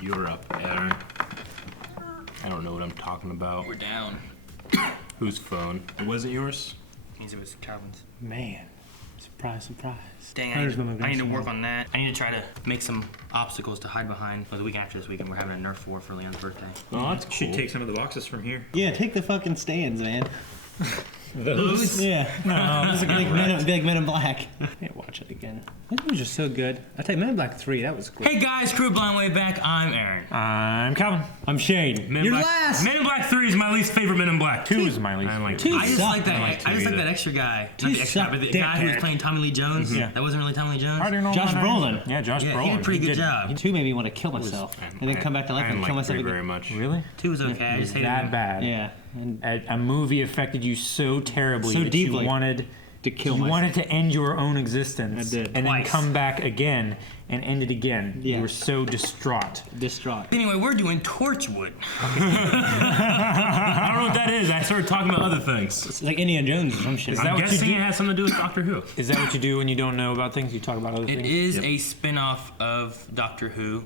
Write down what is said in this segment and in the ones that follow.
You're up, Aaron. I don't know what I'm talking about. We're down. Whose phone? It wasn't yours? Means it was Calvin's. Man, surprise, surprise. Dang, I need to work on that. I need to try to make some obstacles to hide behind. For the week after this weekend, we're having a Nerf war for Leon's birthday. Oh, that's cool. Should take some of the boxes from here. Yeah, take the fucking stands, man. Those? Yeah. No, those are big Men in Black. I can't watch it again. These movies are so good. I tell you, Men in Black 3, that was great. Hey guys, Crew Blind Way back. I'm Aaron. I'm Calvin. I'm Shane. You're last! Men in Black 3 is my least favorite Men in Black. 2 is my least I like favorite. 2 I just suck. like that. I like I just like either. that extra guy. Two Not the extra guy, but the suck guy who was dick. playing Tommy Lee Jones. Yeah. That wasn't really Tommy Lee Jones. I don't know Josh my Brolin. name. Yeah, Josh Yeah, Brolin. he did a pretty good job. 2 made me want to kill myself. And then come back to life and kill myself three again. very much. Really? 2 was okay. I just hated That him. bad. Yeah. And A movie affected you so terribly So that deeply. you wanted to kill you myself. wanted to end your own existence I did. and then Twice. come back again and end it again. Yeah. You were so distraught. Distraught. Anyway, we're doing Torchwood. I don't know what that is. I started talking about other things. It's like Indiana Jones or some shit. Is that I'm what you guessing do? it has something to do with Doctor Who. Is that what you do when you don't know about things? You talk about other It things? is Yep. a spin-off of Doctor Who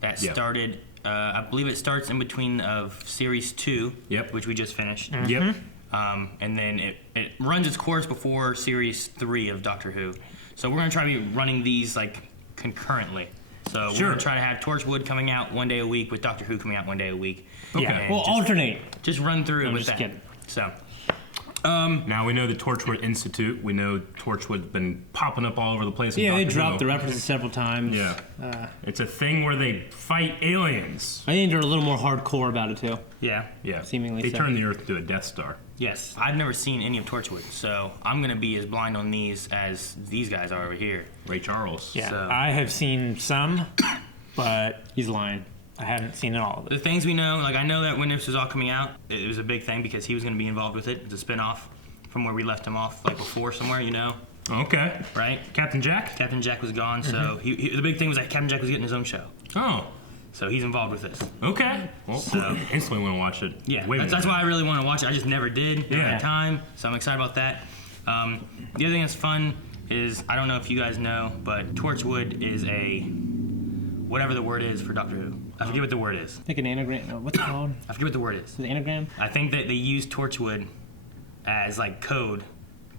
that Yep. started, I believe it starts in between of Series 2, Yep. which we just finished. Yep. And then it runs its course before Series 3 of Doctor Who. So we're going to try to be running these like concurrently. So we're Sure. going to try to have Torchwood coming out one day a week with Doctor Who coming out one day a week. Okay. And Well, just, alternate. just run through I'm with just that. kidding. So, Now we know the Torchwood Institute. We know Torchwood's been popping up all over the place. in Yeah, they Doctor dropped Who. the references several times. Yeah. It's a thing where they fight aliens. I think they're a little more hardcore about it too. yeah. Yeah. Seemingly They so. turn the Earth into a Death Star. Yes. I've never seen any of Torchwood, so I'm going to be as blind on these as these guys are over here. Ray Charles. Yeah, So- I have seen some, but He's lying. I haven't seen all of The it. things we know, like I know that when this was all coming out, it was a big thing because he was going to be involved with it. It's a spin-off from where we left him off, like before somewhere, you know, Okay. right? Captain Jack? Captain Jack was gone, so the big thing was that Captain Jack was getting his own show. Oh. So he's involved with this. Okay. Well, So- instantly want to watch it. Yeah, Wait a that's minute. why I really want to watch it. I just never did. Never Yeah. had time, so I'm excited about that. The other thing that's fun is, I don't know if you guys know, but Torchwood is a, whatever the word is for Doctor Who. I forget what the word is. Like an anagram. No, what's it called? I forget what the word is. The anagram? I think that they used Torchwood as like code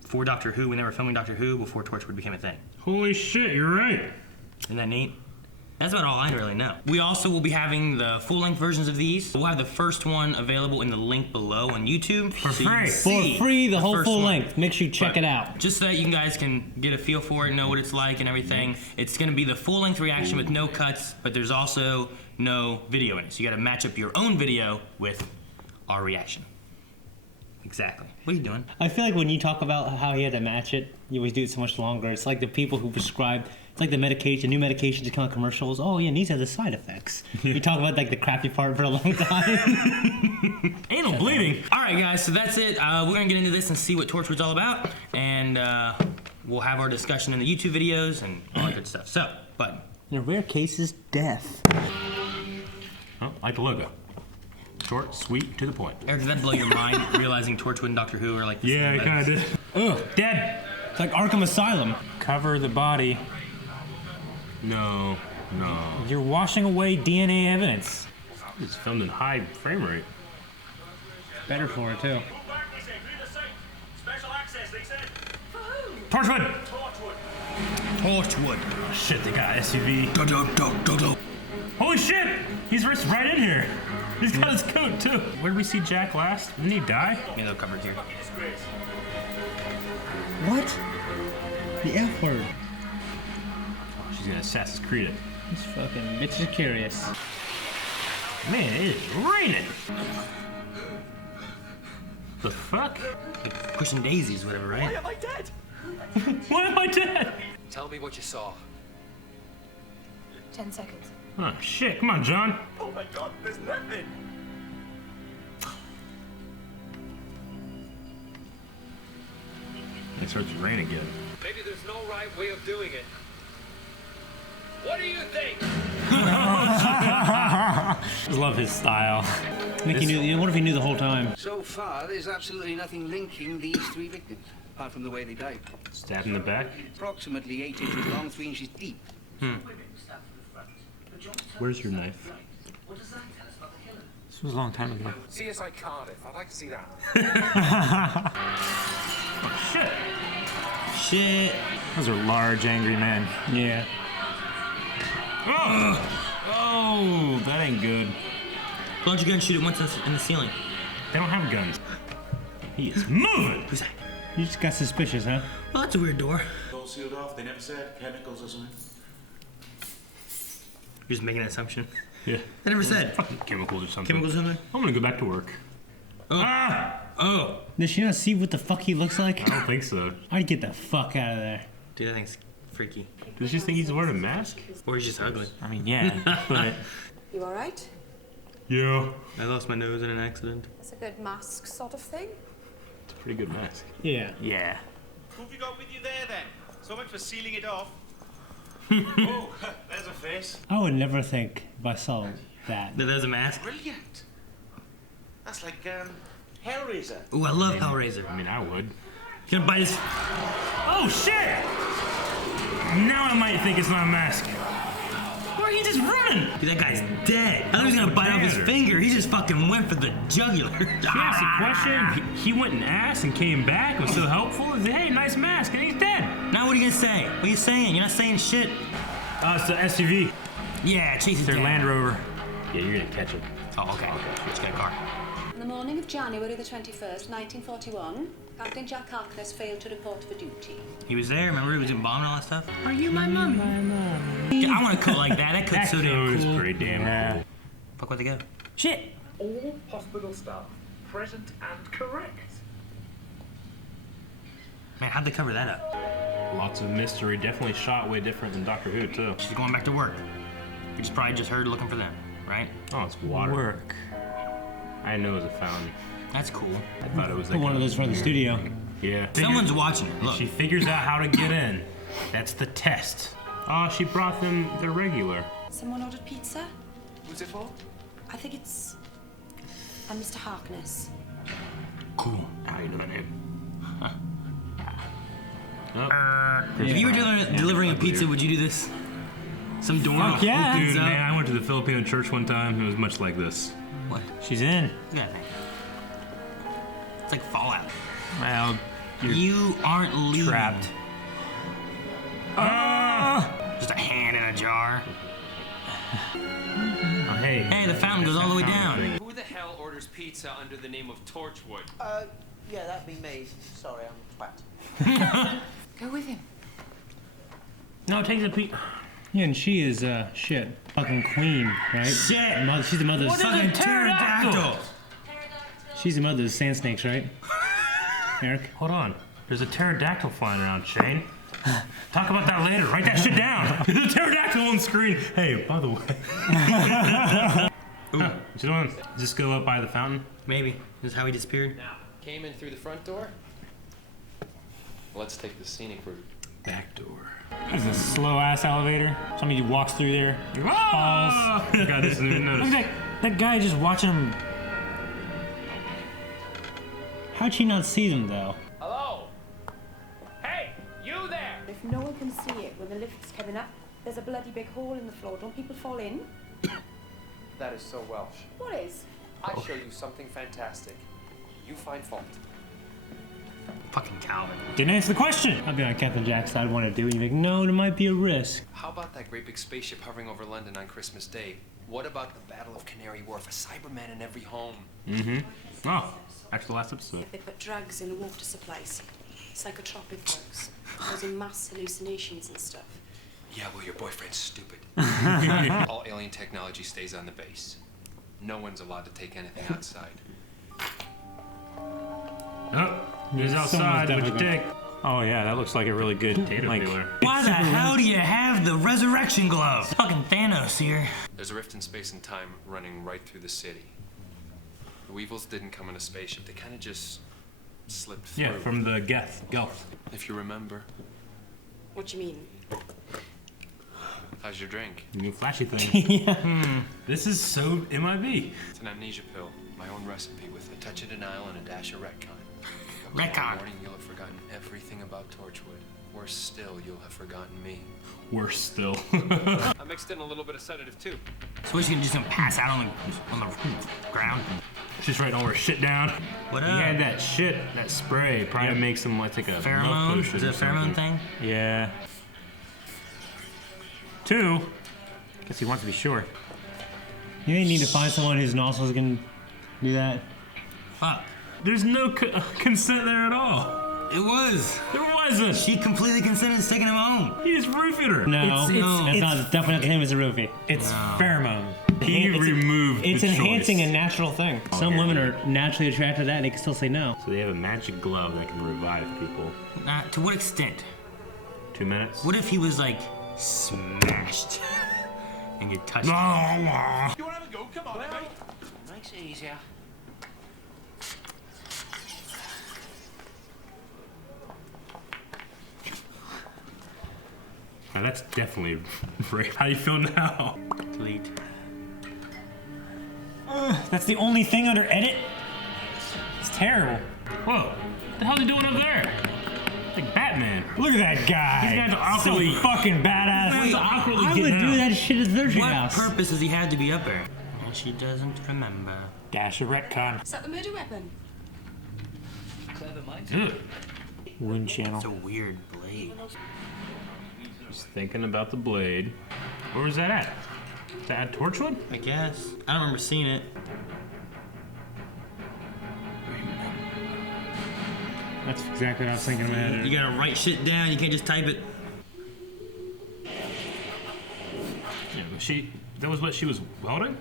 for Doctor Who when they were filming Doctor Who before Torchwood became a thing. Holy shit, you're right. Isn't that neat? That's about all I really know. We also will be having the full-length versions of these. We'll have the first one available in the link below on YouTube. For free. For free, the whole first full one. length. Make sure you check But it out. Just so that you guys can get a feel for it, know what it's like and everything. It's gonna be the full-length reaction with no cuts, but there's also no video in it. So you gotta match up your own video with our reaction. Exactly. What are you doing? I feel like when you talk about how he had to match it, you always do it so much longer. It's like the people who prescribe, it's like the medication, new medications that come on commercials. Oh yeah, and these have the side effects. You talk about like the crappy part for a long time. Anal bleeding. All right, guys, so that's it. We're gonna get into this and see what Torchwood's all about, and we'll have our discussion in the YouTube videos and all that good stuff. So, but In rare cases, death. Oh, like the logo. Short, sweet, to the point. Eric, did that blow your mind, realizing Torchwood and Doctor Who are like the Yeah, same it kind of letters? did. Ugh, Dead. it's like Arkham Asylum. Cover the body. No. You're washing away DNA evidence. It's filmed in high frame rate. Better for it too. Special access, they said. Torchwood. Torchwood. Shit, they got SUV. Holy shit! He's right in here. He's got his coat too. Where did we see Jack last? Didn't he die? Maybe they'll cover it here. What? The F word. She's gonna Assassin's Creed it. This fucking bitch is curious. Man, it is raining. The fuck? Like pushing daisies, whatever, right? Am I dead? Why am I dead? Tell me what you saw. 10 seconds. Oh shit! Come on, John. Oh my god, there's nothing. It starts to rain again. Maybe there's no right way of doing it. What do you think? I love his style. Nick, you what if he knew the whole time? So far, there's absolutely nothing linking these 3 victims, apart from the way they died. Stab in the back. Approximately 8 inches long, 3 inches deep. Where's your knife? was a long time ago. CSI Cardiff. I'd like to see that. Shit. Those are large, angry men. Yeah. Oh, that ain't good. Why don't you go and shoot it once in the ceiling? They don't have guns. He is moving. Who's that? You just got suspicious, huh? Well, that's a weird door. All sealed off. They never said chemicals or something. You're just making an assumption. Yeah. I never said. Fucking chemicals or something. Chemicals or something? I'm gonna go back to work. Oh. Ah! Oh. Does she not see what the fuck he looks like? I don't think so. I'd get the fuck out of there. Dude, that thing's freaky. Does she think he's wearing a mask? Or he's just ugly. I mean, yeah, but You all right? Yeah. I lost my nose in an accident. It's a good mask sort of thing. It's a pretty good mask. Yeah. yeah. Who have you got with you there then? So much for sealing it off. Oh, there's a face. I would never think if I saw that. That was a mask? Brilliant. That's like Hellraiser. Ooh, I love Hellraiser. I mean, I would. He's gonna bite his... Oh, shit! Now I might think it's not a mask. Or he just running. Dude, that guy's dead. I thought he was gonna bite off his finger. He just fucking went for the jugular. He asked a question. He went and asked and came back. Was so helpful. He said, hey, nice mask. And he's dead. Now what are you gonna say? What are you saying? You're not saying shit. It's the SUV. Yeah, Chase is Their dead. Land Rover. Yeah, you're gonna catch him. Oh, okay. Let's get a car. On the morning of January the 21st, 1941, Captain Jack Harkness failed to report for duty. He was there, remember? He was in bomb and all that stuff? Are you my mom? Yeah, I want a coat like that. That coat's so damn was cool. pretty damn Yeah. Fuck, where'd they go? Shit. All hospital staff present and correct. Man, how'd they cover that up? Lots of mystery. Definitely shot way different than Doctor Who, too. She's going back to work. You just probably just heard looking for them, right? Oh, it's water. Work. I didn't know it was a fountain. That's cool. I thought it was like One of those from the studio. Yeah. Someone's watching it. Look. She figures out how to get in. That's the test. Oh, she brought them their regular. Someone ordered pizza? Who's it for? I think it's... Mr. Harkness. Cool. How you doing, him? If you were delivering a pizza, would you do this? Some door Fuck yeah. opens Dude, up. man, I went to the Filipino church one time. It was much like this. What? She's in. Look at that thing. It's like Fallout. Well, You aren't leaving. trapped. Just a hand in a jar. Oh, hey. Hey, the fountain goes all the way down. Who the hell orders pizza under the name of Torchwood? Yeah, that'd be me. Sorry, I'm a twat. Go with him. No, take the pizza. Yeah, and she is, shit, fucking queen, right? Shit. She's the mother of... Fucking pterodactyl. She's the mother of sand snakes, right? Eric? Hold on. There's a pterodactyl flying around, Shane. Talk about that later. Write that shit down. There's a pterodactyl on screen. Hey, by the way. What you doing? Just go up by the fountain? Maybe. This is how he disappeared. Came in through the front door? Let's take the scenic route. Back door. It's a slow ass elevator. Somebody walks through there. Oh! God, this didn't Look notice. at that guy just watching him. How'd she not see them, though? Hello? Hey, you there! If no one can see it when the lift's coming up, there's a bloody big hole in the floor. Don't people fall in? That is so Welsh. What is? I show you something fantastic. You find fault. Fucking Calvin. Didn't answer the question. I'd be on Captain Jack's side, want to do it. You're like, no, there might be a risk. How about that great big spaceship hovering over London on Christmas Day? What about the Battle of Canary Wharf? A Cyberman in every home. Oh, that's the last episode. They put drugs in the water supplies. Psychotropic drugs. Causing mass hallucinations and stuff. Yeah, well, your boyfriend's stupid. All alien technology stays on the base. No one's allowed to take anything outside. Oh, he's outside. What'd you take? Oh yeah, that looks like a really good Potato like. peeler. Why the hell do you have the resurrection glove? Fucking Thanos here. There's a rift in space and time running right through the city. The Weevils didn't come in a spaceship. They kind of just slipped through. Yeah, from the Gulf. If you remember. What do you mean? How's your drink? New flashy thing. This is so MIB. It's an amnesia pill. My own recipe with a touch of denial and a dash of retcon. Retcon. Tomorrow morning, you'll have forgotten everything about Torchwood. Worse still, you'll have forgotten me. Worse still. I mixed in a little bit of sedative too. So she's just gonna pass out on the ground. Just writing all her shit down. What He up? had that shit, that spray. Probably makes him like take a love Pheromone? potion Is it a or something. pheromone thing? Yeah. 2. Guess he wants to be sure. You need to find someone whose nostrils can do that. Fuck. There's no consent there at all. It was. There wasn't. She completely consented to taking him home. He just roofied her. No, it's not definitely not the same as a roofie. It's pheromone. He removed It's the enhancing choice. a natural thing. Some women are naturally attracted to that and they can still say no. So they have a magic glove that can revive people. To what extent? 2 minutes? What if he was like smashed and you touched him? You want to have a go? Come on, mate. Makes it easier. Now, that's definitely rape. How do you feel now? Delete. That's the only thing under edit? It's terrible. Whoa. What the hell's he doing up there? Like Batman. Look at that guy. These guys are awkwardly- so fucking badass. He's awkwardly I getting would do out. that shit at the Thursday What house. purpose does he have to be up there? And she doesn't remember. Dash a retcon. Is that the murder weapon? Clever minds. Ugh. Wound channel. It's a weird blade. Just thinking about the blade. Where was that at? Is that at Torchwood? I guess. I don't remember seeing it. That's exactly what I was thinking about. You gotta write shit down. You can't just type it. Yeah, that was what she was welding?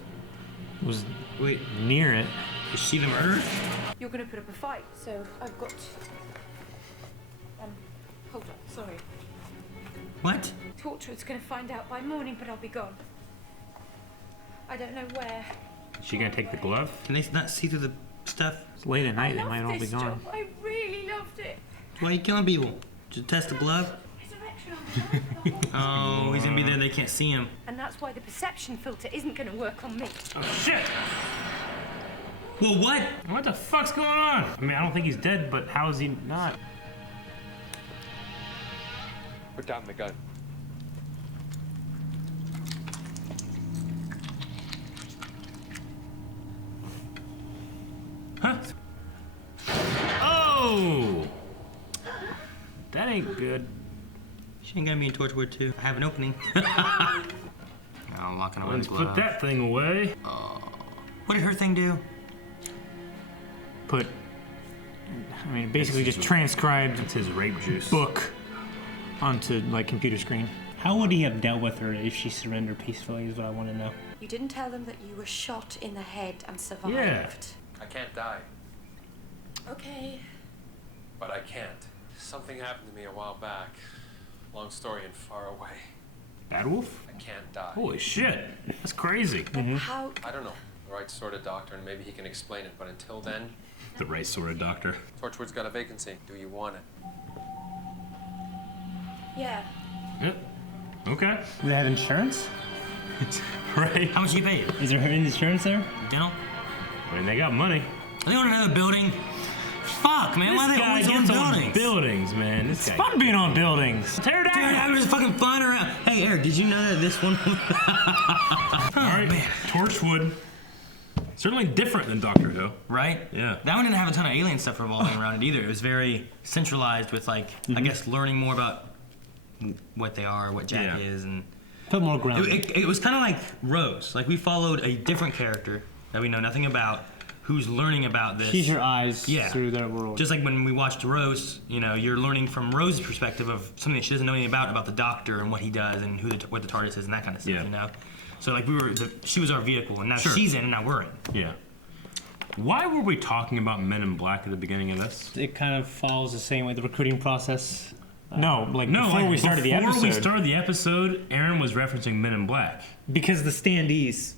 Was Wait, near it. is she the murderer? You're going to put up a fight, so I've got... hold on, sorry. What? Torchwood's going to find out by morning, but I'll be gone. I don't know where. She gonna take the glove? Can they not see through the stuff? It's late at night. They I might all loved be this gone. job. I really loved it. Why are you killing people? Just test the glove? It's a lecture on the job. Oh, he's gonna be there. They can't see him. And that's why the perception filter isn't going to work on me. Oh shit! Well, what? What the fuck's going on? I mean, I don't think he's dead, but how is he not? Put down the gun. Huh? Oh! That ain't good. She ain't gonna be in Torchwood 2. I have an opening. I'm locking away Let's the glove. put that thing away. What did her thing do? Put. I mean, basically just transcribed It's his rape juice. book onto like computer screen. How would he have dealt with her if she surrendered peacefully is what I want to know. You didn't tell them that you were shot in the head and survived. Yeah. I can't die, Okay. but I can't. Something happened to me a while back. Long story and far away. Bad Wolf? I can't die. Holy shit. That's crazy. But how... I don't know. The right sort of doctor, and maybe he can explain it. But until then, The right sort of doctor. Torchwood's got a vacancy. Do you want it? Yeah. Yep. Okay. Do they have insurance? Right. How much you paid? Is there insurance there? Dental? I mean, they got money. Are they on another building? Fuck, man. Why are they always on gets on buildings? buildings, man. This It's guy. fun being on buildings. Tear Dude, down. I'm just fucking flying around. Hey, Eric, did you know that this one? All right, man. Torchwood. Certainly different than Doctor Who. Right? Yeah. That one didn't have a ton of alien stuff revolving around it either. It was very centralized with, like, I guess learning more about what they are, what Jack Yeah. is, and Put more ground. it was kind of like Rose. Like, we followed a different character that we know nothing about, who's learning about this. She's your eyes Yeah. through their world. Just like when we watched Rose, you know, you're learning from Rose's perspective of something that she doesn't know anything about the Doctor and what he does and what the TARDIS is and that kind of stuff, Yeah. you know? So, like, she was our vehicle, and now Sure. she's in, and now we're in. Yeah. Why were we talking about Men in Black at the beginning of this? It kind of follows the same way the recruiting process. No, like No, before like, we started the episode. Before we started the episode, Aaron was referencing Men in Black. Because the standees.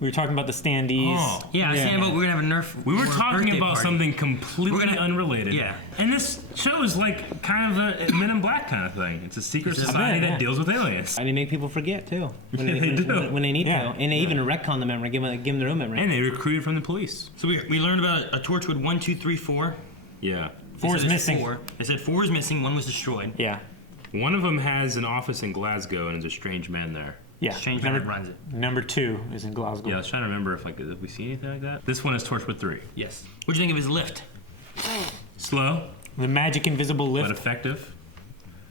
We were talking about the standees. Oh. Yeah, I was saying about we're gonna have a Nerf. We were Nerf talking birthday about party. something completely We're gonna- unrelated. yeah. And this show is like kind of a Men in Black kind of thing. It's a secret It's a- society I bet, that yeah. deals with aliens. And they make people forget too. When Yeah, they do. When they need Yeah. to. And they even retcon the memory, give them their own memory. And they recruited from the police. So we learned about a Torchwood 1, 2, 3, 4. Yeah. They Four is said there's missing. 4. They said 4 is missing. 1 was destroyed. Yeah. One of them has an office in Glasgow and is a strange man there. Yeah. Strange man that runs it. Number 2 is in Glasgow. Yeah, I was trying to remember if we see anything like that. This one is Torchwood 3. Yes. What'd you think of his lift? Slow, The magic invisible but lift. effective.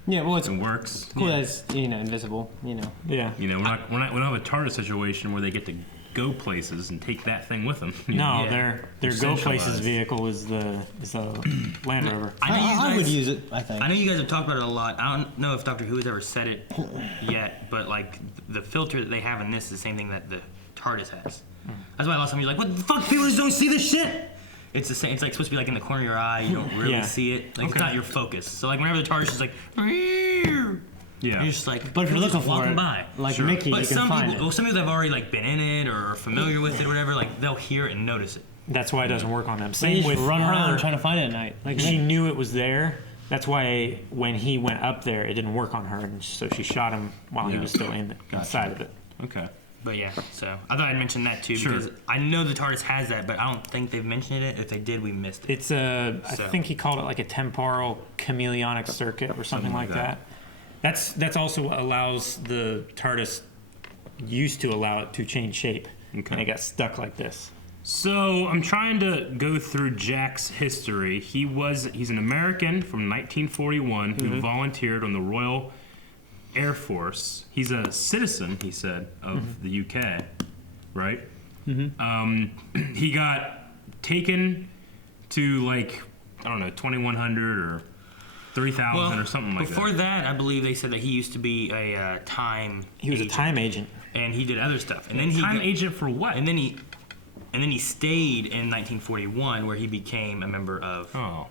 Yeah, well, it's It works. cool that it's, invisible, Yeah. You know, we don't have a TARDIS situation where they get to go places and take that thing with them. No, Yeah. their go places Centralized. vehicle is the Land Rover. I would use it, I think. I know you guys have talked about it a lot. I don't know if Doctor Who has ever said it yet, but like the filter that they have in this is the same thing that the TARDIS has. That's why last time you're like, what the fuck? People just don't see this shit. It's the same. It's like supposed to be like in the corner of your eye. You don't really Yeah. see it. Like it's not your focus. So like whenever the TARDIS is like, Yeah. you're just like, But if you're just looking for walking it, by. like Sure. Mickey, But you can some find people, well, it. some people that have already like been in it or are familiar with it or whatever, like they'll hear it and notice it. That's why it doesn't work on them. So you Same just with run around her. trying to find it at night. Like she knew it was there. That's why when he went up there, it didn't work on her, and so she shot him while he Yeah. was still inside of it. Okay. But yeah, so I thought I'd mention that too Sure. because I know the TARDIS has that, but I don't think they've mentioned it. If they did, we missed it. It's I So- think he called it like a temporal chameleonic circuit or something like that. That's also what allows the TARDIS used to allow it to change shape, Okay. and it got stuck like this. So I'm trying to go through Jack's history. He's an American from 1941 who volunteered on the Royal Air Force. He's a citizen, he said, of the UK, right? He got taken to like, I don't know, 2100 or 3000 or something like before that. that, I believe they said that he used to be a time. He was a agent, time agent. and he did other stuff. And then he Time got- agent for what? And then he stayed in 1941, where he became a member of Oh.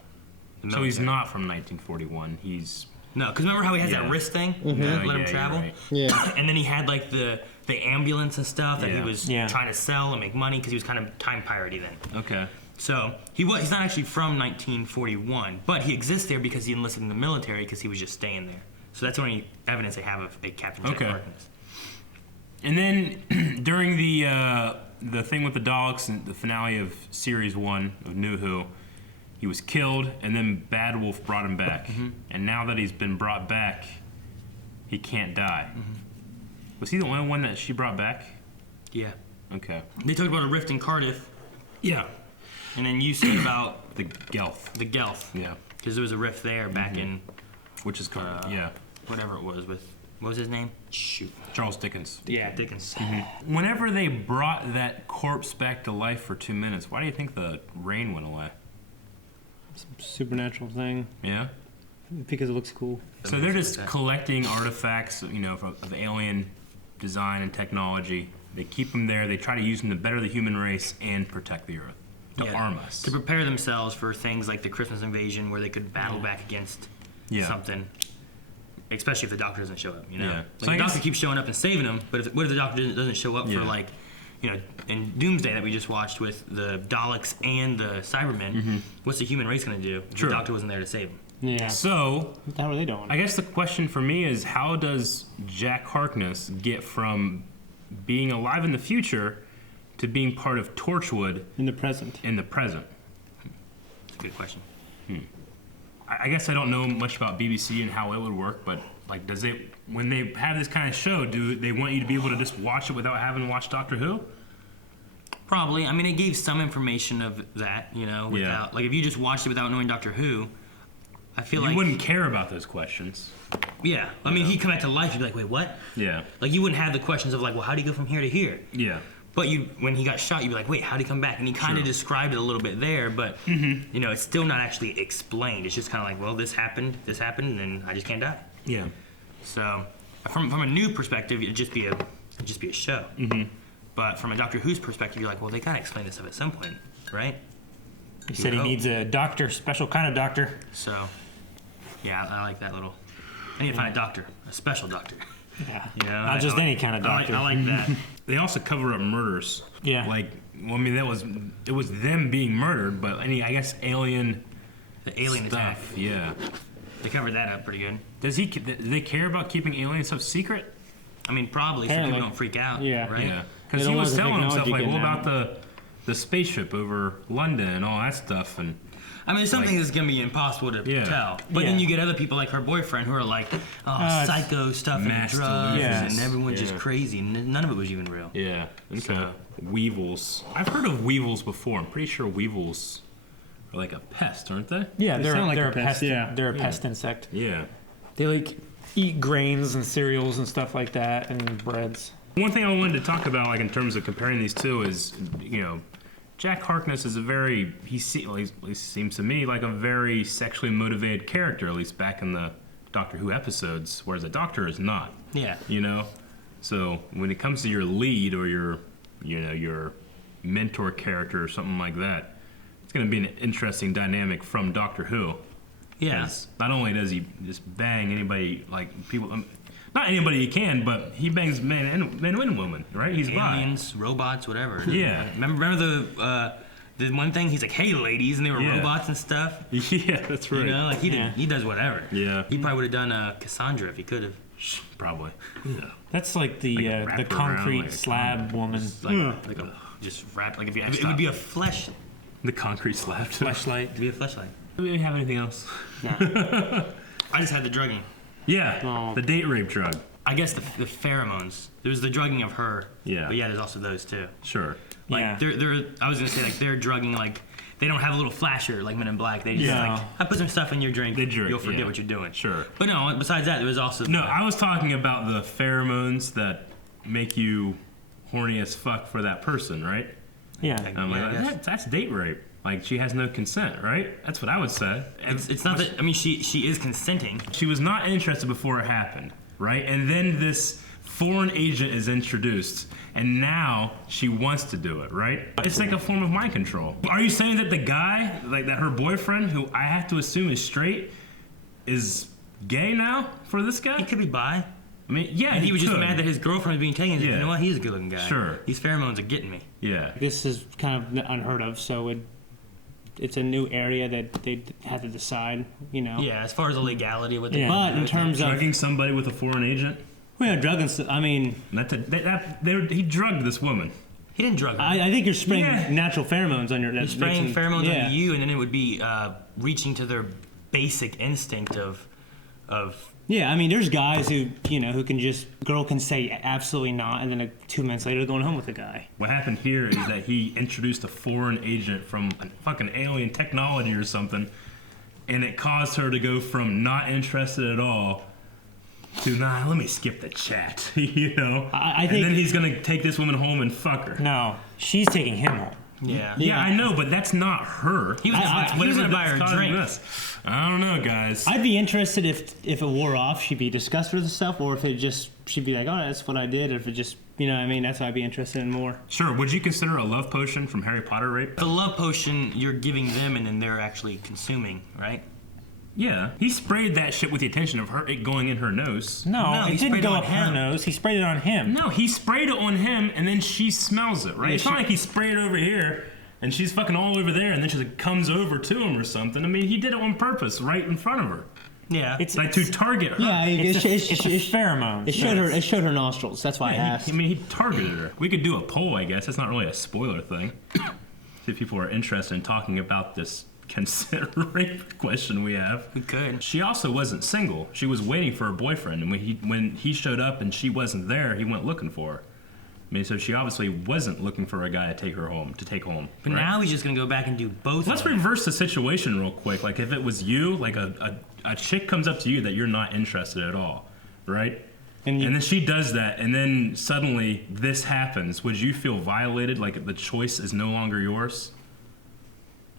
the So he's military. not from 1941. He's No, because remember how he has Yeah. that wrist thing Yeah, that let yeah, him you're travel? right. Yeah. And then he had like the ambulance and stuff that he Yeah. was Yeah. trying to sell and make money because he was kind of time piratey then. okay. So he's not actually from 1941, but he exists there because he enlisted in the military because he was just staying there. So that's the only evidence they have of a Captain Jack Okay. Harkness. And then during the thing with the Daleks and the finale of Series 1 of New Who, he was killed, and then Bad Wolf brought him back. And now that he's been brought back, he can't die. Was he the only one that she brought back? Yeah. Okay. They talked about a rift in Cardiff, Yeah. and then you said about The Gelth. the Gelth, Yeah. because there was a rift there back in Which is called, yeah. whatever it was with, what was his name? Shoot. Charles Dickens. Yeah, Dickens. Whenever they brought that corpse back to life for 2 minutes, why do you think the rain went away? Supernatural thing. Yeah? Because it looks cool. So they're just collecting artifacts, of alien design and technology. They keep them there. They try to use them to better the human race and protect the Earth, to arm us. To prepare themselves for things like the Christmas invasion, where they could battle back against something. Especially if the Doctor doesn't show up, Yeah. Like So I the guess- Doctor keeps showing up and saving them, but what if the Doctor doesn't show up Yeah. for like, in Doomsday that we just watched with the Daleks and the Cybermen? What's the human race going to do if True. the Doctor wasn't there to save them? Yeah. So, What the hell are they doing? I guess the question for me is, how does Jack Harkness get from being alive in the future to being part of Torchwood In the present. in the present? That's a good question. I guess I don't know much about BBC and how it would work, but like, does it, when they have this kind of show, do they want you to be able to just watch it without having watched Doctor Who? Probably. I mean, it gave some information of that, without like if you just watched it without knowing Doctor Who, I feel You like wouldn't care about those questions. yeah. I mean, he'd come back to life. You'd be like, wait, what? Yeah. Like you wouldn't have the questions of like, well, how do you go from here to here? Yeah. But when he got shot, you'd be like, wait, how'd he come back? And he kind of Sure. described it a little bit there, but it's still not actually explained. It's just kind of like, well, this happened, and then I just can't die. Yeah. So, from a new perspective, it'd just be a show. But from a Doctor Who's perspective, you're like, well, they gotta explain this stuff at some point, right? He said he hope. needs a doctor, special kind of doctor. So, yeah, I like that little. I need to find a doctor, a special doctor. Yeah. Not just any kind of doctor. I like that. They also cover up murders. Yeah. Like, well, I mean, it was them being murdered, but I guess alien The alien attack. stuff. Yeah. They covered that up pretty good. Do they care about keeping alien stuff secret? I mean, probably so Apparently. people don't freak out. Yeah. Right. Yeah. They Because don't he was want the telling himself, technology like, getting what out. about the spaceship over London and all that stuff? And I mean, there's some things that's gonna be impossible to tell. But then you get other people like her boyfriend who are like, psycho stuff and drugs, and everyone's just crazy. None of it was even real. Yeah. Okay. So, weevils. I've heard of weevils before. I'm pretty sure weevils are like a pest, aren't they? Yeah, they're like a a pest. pest. Yeah. They're a pest insect. Yeah. They like eat grains and cereals and stuff like that and breads. One thing I wanted to talk about, like in terms of comparing these two, is Jack Harkness is a very at least seems to me like a very sexually motivated character, at least back in the Doctor Who episodes, whereas the Doctor is not. Yeah. So when it comes to your lead or your mentor character or something like that, it's going to be an interesting dynamic from Doctor Who. Yeah. Not only does he just bang anybody, like people, not anybody he can, but he bangs men and women, right? He's aliens, robots, whatever. Yeah. Remember the one thing? He's like, "Hey, ladies," and they were robots and stuff. Yeah, that's right. Like he does whatever. Yeah. He probably would have done Cassandra if he could have. Probably. Yeah. That's like the concrete like slab woman. Like a just wrap. Like it would be a flesh. The concrete slab. Fleshlight. It'd be a fleshlight. Do we have anything else? I just had the drugging. Yeah. The date rape drug. I guess the pheromones. There's the drugging of her. Yeah. But yeah, there's also those too. Sure. Like they're I was gonna say like they're drugging like they don't have a little flasher like Men in Black. They just like I put some stuff in your drink. They drink. You'll forget what you're doing. Sure. But no, besides that, there was also I was talking about the pheromones that make you horny as fuck for that person, right? Yeah. I'm like, that's date rape. Like she has no consent, right? That's what I would say. It's not that. I mean, she is consenting. She was not interested before it happened, right? And then this foreign agent is introduced, and now she wants to do it, right? It's like a form of mind control. Are you saying that the guy, like that her boyfriend, who I have to assume is straight, is gay now for this guy? He could be bi. I mean, yeah, and he was just mad that his girlfriend was being taken. You know what? He's a good-looking guy. Sure. These pheromones are getting me. Yeah. This is kind of unheard of, so it's a new area that they have to decide, Yeah, as far as the legality of what they But in terms of drugging somebody with a foreign agent. Well, drugging. I mean, he drugged this woman. He didn't drug her. I think you're spraying natural pheromones on your. You're spraying pheromones on you, and then it would be reaching to their basic instinct of. Yeah, I mean, there's guys who can just girl can say absolutely not, and then 2 minutes later they're going home with a guy. What happened here is that he introduced a foreign agent from fucking alien technology or something, and it caused her to go from not interested at all to let me skip the chat, I think, and then he's gonna take this woman home and fuck her. No, she's taking him home. Yeah, I know, but that's not her. He was gonna buy her a drink. I don't know, guys. I'd be interested if it wore off, she'd be disgusted with herself, or if it just she'd be like, oh, that's what I did. Or if it just, what I mean, that's what I'd be interested in more. Sure. Would you consider a love potion from Harry Potter rape? The love potion you're giving them, and then they're actually consuming, right? Yeah, he sprayed that shit with the intention of it going in her nose. No, it didn't go up her nose. He sprayed it on him. No, he sprayed it on him, and then she smells it, right? It's not like he sprayed it over here, and she's fucking all over there, and then she comes over to him or something. I mean, he did it on purpose, right in front of her. Yeah, it's like to target her. Yeah, it's a pheromone. It showed her nostrils. That's why I asked. He targeted her. We could do a poll, I guess. That's not really a spoiler thing. See if people are interested in talking about this consent rape question we have. We could. She also wasn't single. She was waiting for her boyfriend, and when he showed up and she wasn't there, he went looking for her. I mean, so she obviously wasn't looking for a guy to take home. But right? Now he's just gonna go back and do both. Let's reverse the situation real quick. Like if it was you, like a chick comes up to you that you're not interested at all, right? And then she does that, and then suddenly this happens. Would you feel violated? Like the choice is no longer yours?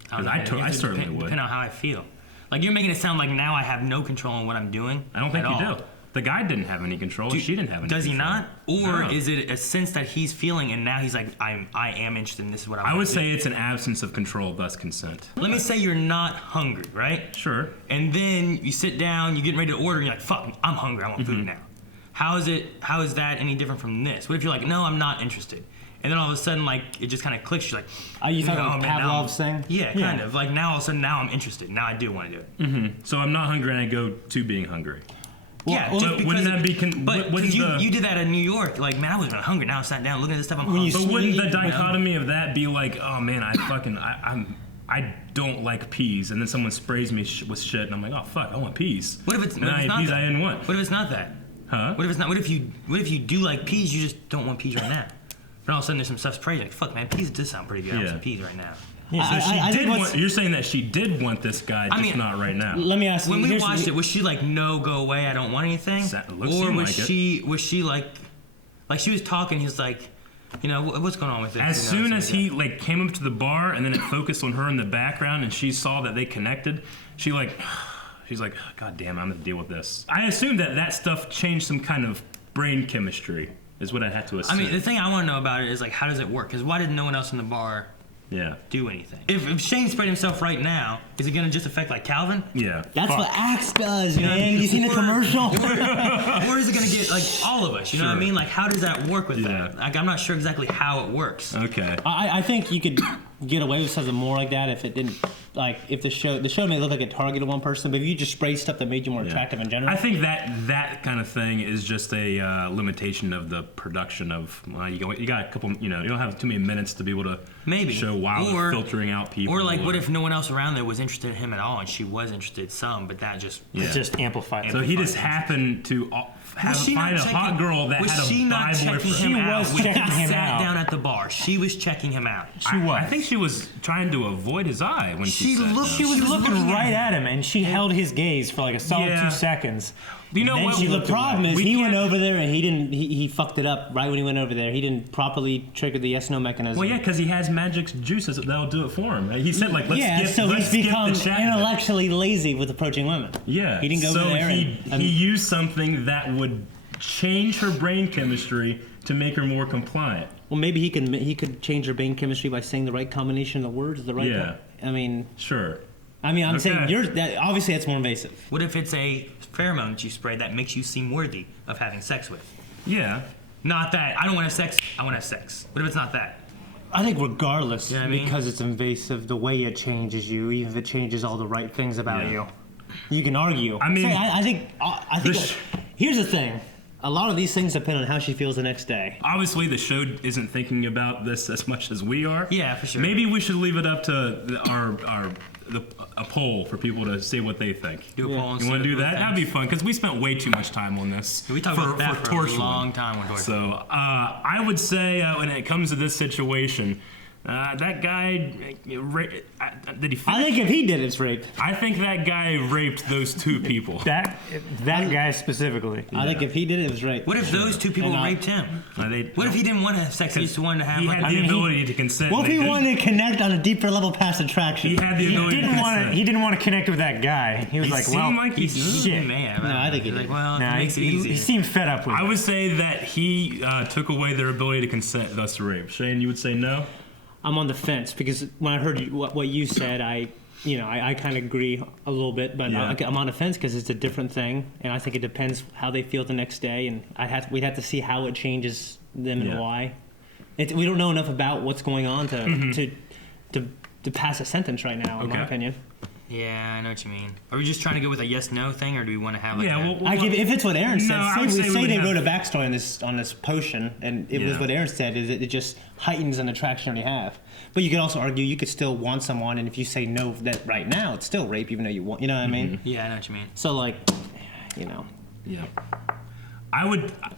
Because I certainly would. Depending on how I feel. Like you're making it sound like now I have no control on what I'm doing. I don't think you do. The guy didn't have any control. She didn't have any control. Does he not? Or is it a sense that he's feeling and now he's like, I am interested in this is what I would say it's an absence of control, thus consent. Let me say you're not hungry, right? Sure. And then you sit down, you're getting ready to order, and you're like, fuck, I'm hungry, I want food now. How is that any different from this? What if you're like, no, I'm not interested? And then all of a sudden, like, it just kind of clicks. You're like, are you talking about Pavlov's thing? Yeah, kind of. Like, now all of a sudden, now I'm interested. Now I do want to do it. Mm-hmm. So I'm not hungry and I go to being hungry. Yeah, well, just wouldn't that be... you did that in New York. Like, man, I wasn't hungry. Now I sat down looking at this stuff. I'm hungry. But wouldn't the dichotomy of that be like, oh, man, I'm I don't like peas, and then someone sprays me with shit, and I'm like, oh fuck, I want peas. What if it's, and what if I it's ate not peas that? I didn't want. What if it's not that? Huh? What if it's not? What if you do like peas? You just don't want peas right now. But all of a sudden there's some stuff sprayed. Like, fuck, man, peas does sound pretty good. I want some peas right now. Yeah, So she did want, you're saying that she did want this guy, just not right now. Let me ask you. When we watched it, was she like, no, go away, I don't want anything? Or was she like she was talking, he's like, you know, what's going on with this? As soon as he like came up to the bar and then it focused on her in the background and she saw that they connected, she's like, God damn, I'm gonna deal with this. I assumed that stuff changed some kind of brain chemistry, is what I had to assume. I mean, the thing I want to know about it is like, how does it work? Because why did no one else in the bar do anything? If Shane sprayed himself right now, is it gonna just affect like Calvin? Yeah. That's what Axe does, man. You seen the commercial? Or is it gonna get like all of us? You know what I mean? Like, how does that work with that? Like, I'm not sure exactly how it works. Okay. I think you could get away with something more like that if it didn't, like, if the show may look like it targeted one person, but if you just spray stuff that made you more attractive in general. I think that kind of thing is just a limitation of the production of. You got a couple. You don't have too many minutes to be able to show while they're filtering out people. Or like, what if no one else around there was interested in him at all, and she was interested some, but that just amplified. So he just happened to find a hot girl that had a bi boyfriend. She was checking him out. Sat out. down at the bar. She was checking him out. I think she was trying to avoid his eye when she was looking right at him, and she held his gaze for like a solid 2 seconds. You know what? The problem is he went over there and he fucked it up right when he went over there. He didn't properly trigger the yes/no mechanism. Well, yeah, because he has magic juices that'll do it for him. He said like, let's he's become the chat intellectually lazy with approaching women. Yeah, he didn't go over there. He used something that would change her brain chemistry to make her more compliant. Well, maybe he could change her brain chemistry by saying the right combination of words, the right. Yeah. I mean. Sure. I mean, I'm saying obviously that's more invasive. What if it's a pheromone that you spray that makes you seem worthy of having sex with? Yeah. Not that I don't want to have sex. I want to have sex. What if it's not that? I think regardless, you know what I mean? Because it's invasive, the way it changes you, even if it changes all the right things about you, you can argue. I mean, I think here's the thing. A lot of these things depend on how she feels the next day. Obviously, the show isn't thinking about this as much as we are. Yeah, for sure. Maybe we should leave it up to a poll for people to say what they think. Do a poll and you want to do that? Things. That'd be fun because we spent way too much time on this. We talked about that for a Torchwood. long time on Torchwood. So I would say when it comes to this situation, that guy did he? I think if he did, it's rape. I think that guy raped those two people. that guy specifically. I think if he did it was rape. What if those two people raped him? What if he didn't want to have sex? He just wanted to have. He had the ability to consent. What if he wanted to connect on a deeper level past attraction? He had the ability to consent. He didn't want to connect with that guy. He was like, well, he's shit. Man. No, I think he did. Like, well, nah, makes it easy. He seemed fed up with it. I would say that he took away their ability to consent, thus rape. Shane, you would say no? I'm on the fence because when I heard what you said, I kind of agree a little bit, but I'm on the fence because it's a different thing, and I think it depends how they feel the next day, and we'd have to see how it changes them and why. We don't know enough about what's going on to pass a sentence right now, in my opinion. Yeah, I know what you mean. Are we just trying to go with a yes/no thing, or do we want to have like if it's what Aaron said, say they wrote a have... backstory on this potion, and it was what Aaron said, is it just heightens an attraction you already have. But you could also argue you could still want someone, and if you say no that right now, it's still rape, even though you want. You know what I mean? Yeah, I know what you mean. So like, Yeah.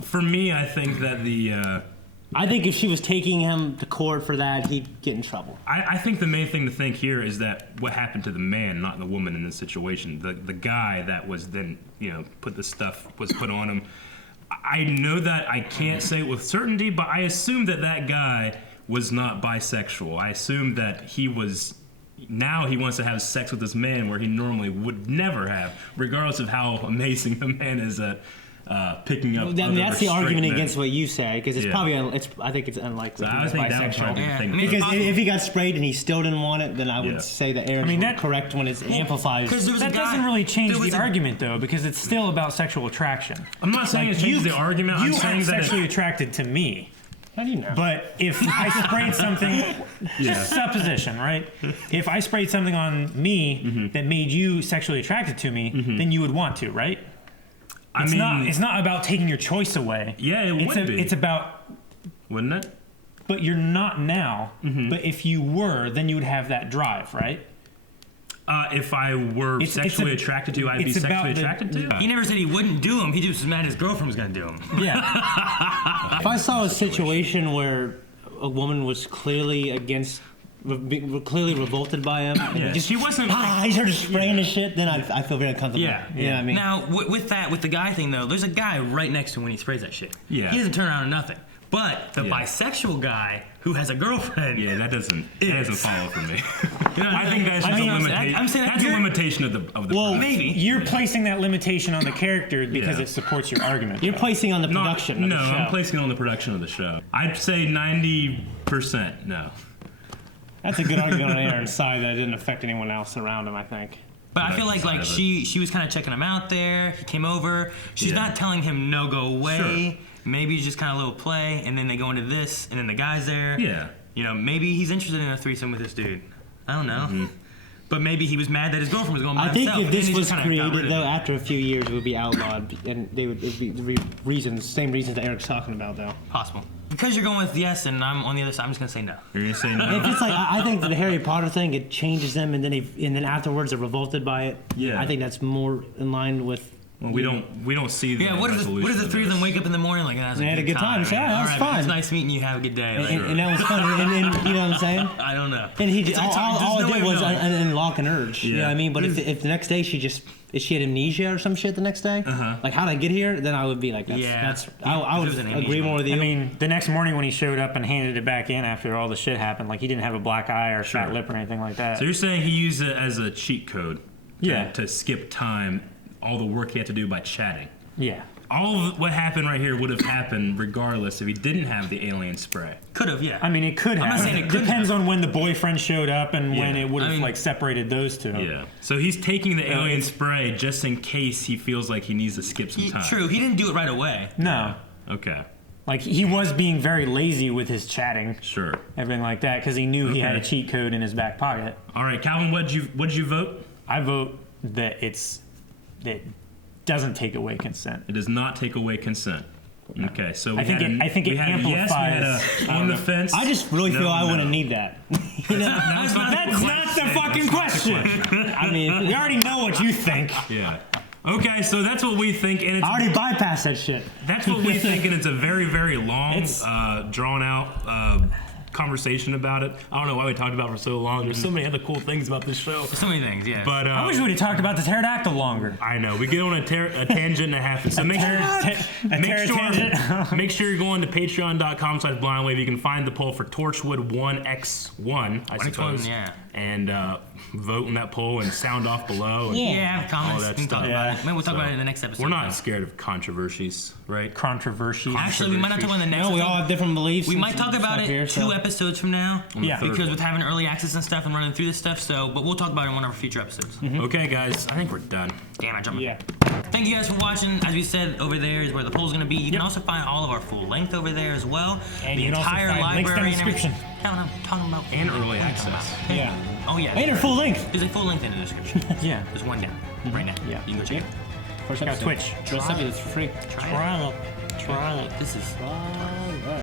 For me, I think that I think if she was taking him to court for that, he'd get in trouble. I think the main thing to think here is that what happened to the man, not the woman in this situation. The guy that was then, was put on him. I know that I can't say it with certainty, but I assume that guy was not bisexual. I assume that he wants to have sex with this man where he normally would never have, regardless of how amazing the man is at picking up. That's the argument men. against what you say, because it's probably I think it's unlikely So he was bisexual. Because if he got sprayed and he still didn't want it, then I would say that Aaron's correct when it's amplified. That doesn't really change the argument, though, because it's still about sexual attraction. I'm not saying it changes the argument. I'm saying that sexually attracted to me. How do you know? But if I sprayed something, just supposition, right? If I sprayed something on me that made you sexually attracted to me, then you would want to, right? It's not about taking your choice away. Yeah, it would be. It's about... Wouldn't it? But you're not now. Mm-hmm. But if you were, then you would have that drive, right? If I were sexually attracted to, I'd be sexually attracted to. He never said he wouldn't do them. He just was mad his girlfriend was gonna do them. Yeah. If I saw a situation where a woman was clearly clearly revolted by him, and She wasn't. he started spraying the shit, then I feel very uncomfortable. Yeah, You know what I mean? Now, with the guy thing though, there's a guy right next to him when he sprays that shit. Yeah. He doesn't turn around or nothing. But the bisexual guy who has a girlfriend. Yeah, that doesn't follow for me. You know, I think that's just a limitation. I'm saying That's a limitation of the. Well, maybe. You're placing that limitation on the character because it supports your argument. You're placing on the production of the show. I'm placing it on the production of the show. I'd say 90% no. That's a good argument on Aaron's side that it didn't affect anyone else around him, I think. But I feel like she was kind of checking him out there. He came over. She's not telling him no, go away. Sure. Maybe it's just kind of a little play, and then they go into this, and then the guy's there. Yeah. You know, maybe he's interested in a threesome with this dude. I don't know. Mm-hmm. But maybe he was mad that his girlfriend was going by himself. I think if this was created, though, after a few years, it would be outlawed, and it would be same reasons that Eric's talking about, though. Possible. Because you're going with yes, and I'm on the other side, I'm just gonna say no. You're gonna say no. If it's like, I think the Harry Potter thing, it changes them, and then afterwards they're revolted by it. Yeah. I think that's more in line with. Well, we don't see the what if the three of them wake up in the morning like that? They had a good time. Yeah, that was fun. It's nice meeting you. Have a good day. And that was fun. And you know what I'm saying? I don't know. And he just, all it did was unlock an urge. Yeah. You know what I mean? But if the next day she had amnesia or some shit the next day, like how did I get here? Then I would be like, I would agree more with you. I mean, the next morning when he showed up and handed it back in after all the shit happened, like he didn't have a black eye or fat lip or anything like that. So you're saying he used it as a cheat code? Yeah. To skip time, all the work he had to do by chatting. Yeah. All of what happened right here would have happened regardless if he didn't have the alien spray. Could have, yeah. I mean, it could have. I'm not saying it couldn't depends have. on when the boyfriend showed up and when it would have separated those two. Yeah. So he's taking the alien spray just in case he feels like he needs to skip some time. True. He didn't do it right away. No. Okay. Like he was being very lazy with his chatting. Sure. Everything like that because he knew he had a cheat code in his back pocket. All right, Calvin, what'd you vote? I vote that it doesn't take away consent. It does not take away consent. Okay, so I think it amplifies. Yes, we had on the fence. I just really feel I wouldn't need that. That's not the fucking question. I mean, we already know what you think. Yeah. Okay, so that's what we think, and it's, I already bypassed that shit. that's what we think, and it's a very, very long, drawn out conversation about it. I don't know why we talked about it for so long. There's so many other cool things about this show. So many things, yeah. But I wish we would have talked about the pterodactyl longer. I know we get on a tangent and a half. So make sure you're going to patreon.com/blindwave. You can find the poll for Torchwood 1x1, I suppose. Yeah. And vote in that poll and sound off below. And Yeah, have comments. all that We can talk stuff. about it. Maybe we'll talk about it in the next episode. We're not scared of controversies, right? Controversy. Actually, we might not talk about it in the next No, we episode. all have different beliefs. We and might talk about stuff it here, two episodes from now. Yeah. third Because one. with having early access and stuff and running through this stuff, but we'll talk about it in one of our future episodes. Okay, guys, I think we're done. Damn, I jumped. Yeah. Thank you guys for watching. As we said, over there is where the poll's going to be. You can also find all of our full length over there as well. And the you can also entire find links down library in the and everything. description. Calvin, I'm talking about full And length. early What are you talking access. about? Yeah. Oh, yeah. And they're full length. There's a full length in the description. Yeah. There's one down right now. Yeah. You can go check it. First Got episode. Twitch. First episode, it's free. Try it. Try it. This is...